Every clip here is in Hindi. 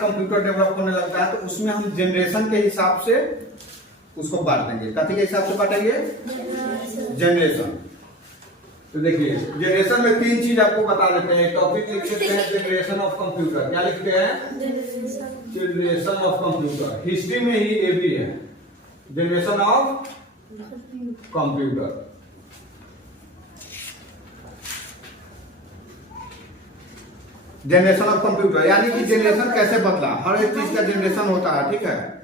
कंप्यूटर डेवलप होने लगता है तो उसमें हम जनरेशन के हिसाब से उसको बांटेंगे। कथी के हिसाब से बांटेंगे? जनरेशन। तो देखिए जनरेशन में 3 चीज आपको बता देते हैं। टॉपिक लिख देते हैं जनरेशन ऑफ कंप्यूटर। क्या लिखते हैं? Generation of computer. हिस्ट्री में ही ये भी है, generation of computer. Generation of computer यानी कि जनरेशन कैसे बदला, हर एक चीज का जनरेशन होता है, ठीक है।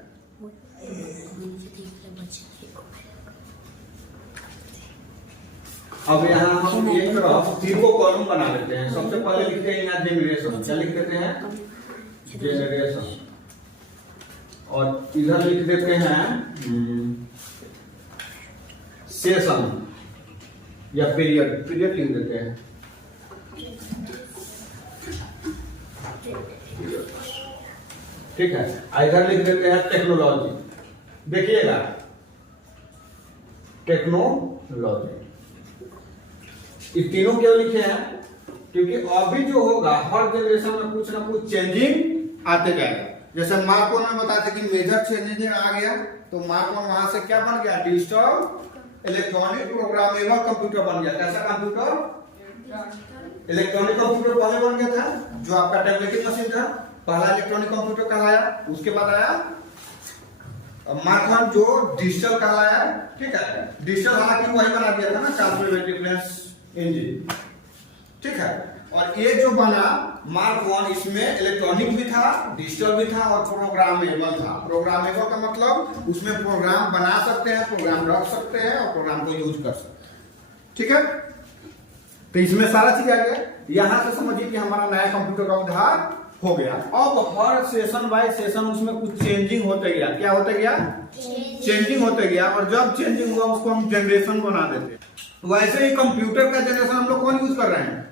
अब यहाँ हम एक तरफ 3 को कॉलम बना लेते हैं। सबसे पहले लिखते हैं यहाँ जनरेशन। क्या लिख देते हैं? जनरेशन। और इधर लिख देते हैं सेशन या पीरियड। पीरियड लिख देते हैं। ठीक है। इधर लिख देते हैं टेक्नोलॉजी। देखिएगा टेक्नोलॉजी। ये तीनों क्यों लिखे हैं? क्योंकि अभी जो होगा हर जनरेशन में कुछ ना कुछ चेंजिंग आते जाएगा। जैसे मार्क 1 में बताते कि मेजर चेंजिंग आ गया, तो मार्क 1 वहां से क्या बन गया? डिजिटल इलेक्ट्रॉनिक प्रोग्रामेबल कंप्यूटर बन गया। कैसा कंप्यूटर? इलेक्ट्रॉनिक कंप्यूटर पहले बन गया था, जो आपका टैबलेटिंग मशीन था, पहला इलेक्ट्रॉनिक कंप्यूटर कहलाया। उसके बाद आया मार्क 1 जो डिजिटल कहलाया। ठीक है। डिजिटल हालांकि वही बना दिया था ना, चार्ल्स डिफरेंस इंजन। ठीक है। और ये जो बना मार्क 1, इसमें इलेक्ट्रॉनिक भी था, डिजिटल भी था और प्रोग्रामेबल था। प्रोग्रामेबल का मतलब उसमें प्रोग्राम बना सकते हैं, प्रोग्राम रख सकते हैं और प्रोग्राम को यूज कर सकते हैं। ठीक है। तो इसमें सारा चीज आ गया। यहां से समझिए कि हमारा नया कंप्यूटर का उद्धार हो गया। अब हर सेशन बाय सेशन उसमें कुछ चेंजिंग होते गया। क्या होते गया? चेंजिंग होते गया। और जब चेंजिंग हुआ उसको हम जनरेशन बना देते। वैसे ही कंप्यूटर का जनरेशन हम लोग कौन यूज कर रहे हैं?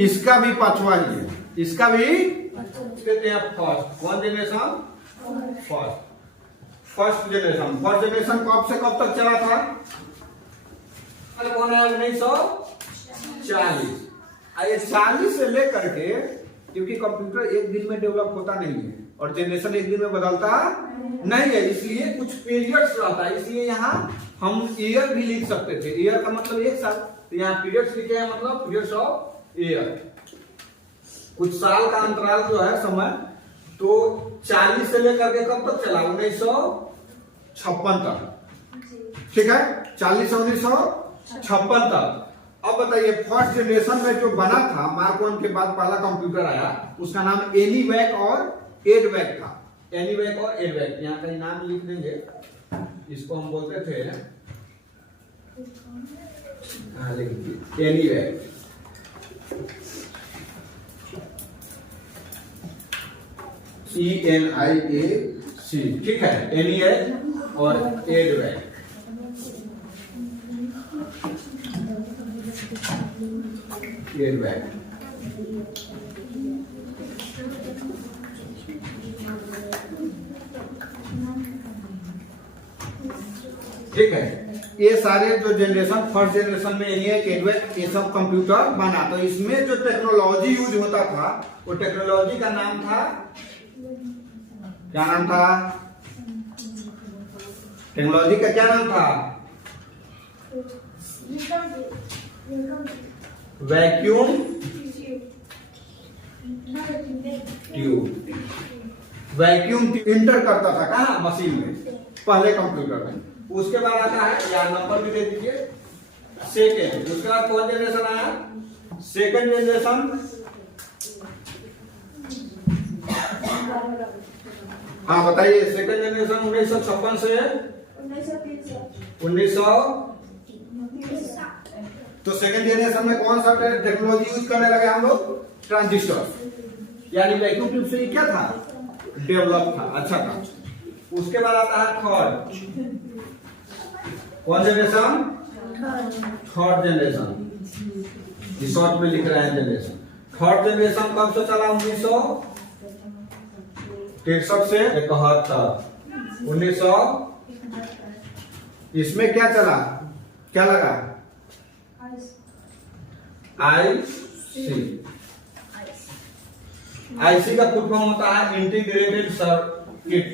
इसका भी 5वां ही है। इसका भी कहते हैं फर्स्ट। कौन generation? First generation. First generation कब से कब तक चला था? कौन है? 1940। ये 40 से लेकर के, क्योंकि कंप्यूटर एक दिन में डेवलप होता नहीं है और जनरेशन एक दिन में बदलता नहीं है, इसलिए कुछ पीरियड्स रहता है। इसलिए यहाँ हम ईयर भी लिख सकते थे। ईयर का मतलब एक साल, तो यहाँ पीरियड्स लिखे हैं, मतलब पीरियड्स ऑफ ईयर। कुछ साल का अंतराल जो है समय, तो 40 से लेकर के कब तक चला? 1956 तक। ठीक है। 40 से 1956 तक। अब बताइए फर्स्ट जनरेशन में जो बना था मार्क 1 के बाद पहला कंप्यूटर आया, उसका नाम एनीवैक और एडवैक था। एनीवैक और एडवैक, यहाँ का नाम लिख देंगे। इसको हम बोलते थे एनीवैक। ENIAC। ठीक है। एनीवैक और एडवैक। एडवैक। ठीक है। ये सारे जो जनरेशन, फर्स्ट जनरेशन में एनीवैक, एडवैक, ये सब कंप्यूटर बना। तो इसमें जो टेक्नोलॉजी यूज होता था वो टेक्नोलॉजी का नाम था, क्या नाम था? टेक्नोलॉजी का क्या नाम था? Vacuum tube. वैक्यूम इंटर करता था कहाँ? मशीन में, पहले कंप्यूटर में। उसके बाद आता है, यार नंबर भी दे दीजिए, सेकेंड। उसके बाद कौन जनरेशन आया? Second generation. हाँ बताइए। सेकेंड जनरेशन 1956 से 1900। तो सेकेंड जनरेशन में कौन सा टेक्नोलॉजी यूज करने लगे हम लोग? ट्रांजिस्टर। यानी वैक्यूम ट्यूब से क्या था? डेवलप था, अच्छा था। उसके बाद आता है थर्ड। कौन जनरेशन? Third generation. शॉर्ट में लिख रहे हैं जनरेशन। थर्ड जनरेशन कब से चला? 1963 से 71। 1900। इसमें क्या चला? क्या लगा? IC। आईसी का फुल फॉर्म होता है integrated circuit,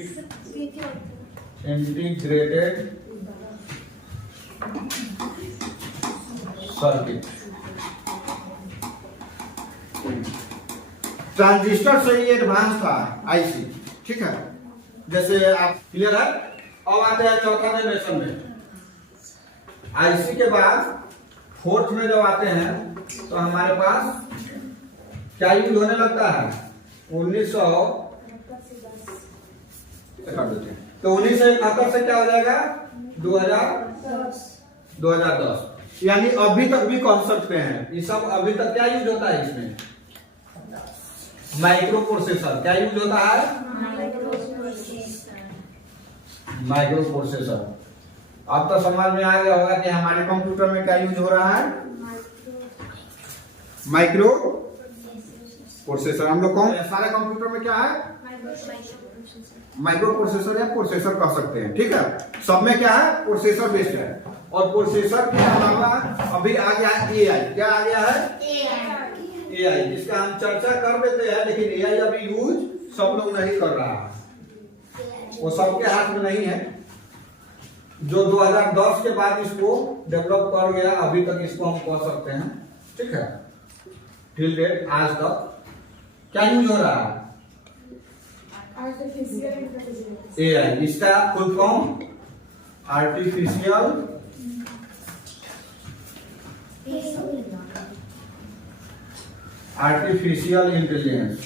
integrated circuit. Transistor से ही एडवांस था आईसी, ठीक है। जैसे आप क्लियर है। अब आते हैं चौथा जनरेशन में। आईसी के बाद फोर्थ में जब आते हैं तो हमारे पास क्या यूज होने लगता है 1900 तो 1971 से क्या हो जाएगा 2010 यानी अभी तक भी कह सकते हैं ये सब अभी तक क्या यूज होता है इसमें माइक्रो प्रोसेसर। क्या यूज होता है माइक्रो प्रोसेसर। अब तो समझ में आ गया होगा कि हमारे कंप्यूटर में क्या यूज हो रहा है माइक्रो प्रोसेसर। हम लोग कौन सारे कंप्यूटर में क्या है माइक्रो प्रोसेसर या प्रोसेसर कह सकते हैं, ठीक है। सब में क्या है प्रोसेसर बेस्ड है। और प्रोसेसर के अलावा अभी आ गया है एआई। क्या आ गया है एआई, जिसका हम चर्चा कर देते हैं, लेकिन एआई अभी यूज सब लोग नहीं कर रहा है, वो सबके हाथ में नहीं है। जो 2010 के बाद इसको डेवलप कर गया अभी तक इसको हम कह सकते हैं, ठीक है। टिल डेट आज तक क्या यूज हो रहा है एआई। इसका फुल फॉर्म आर्टिफिशियल इंटेलिजेंस।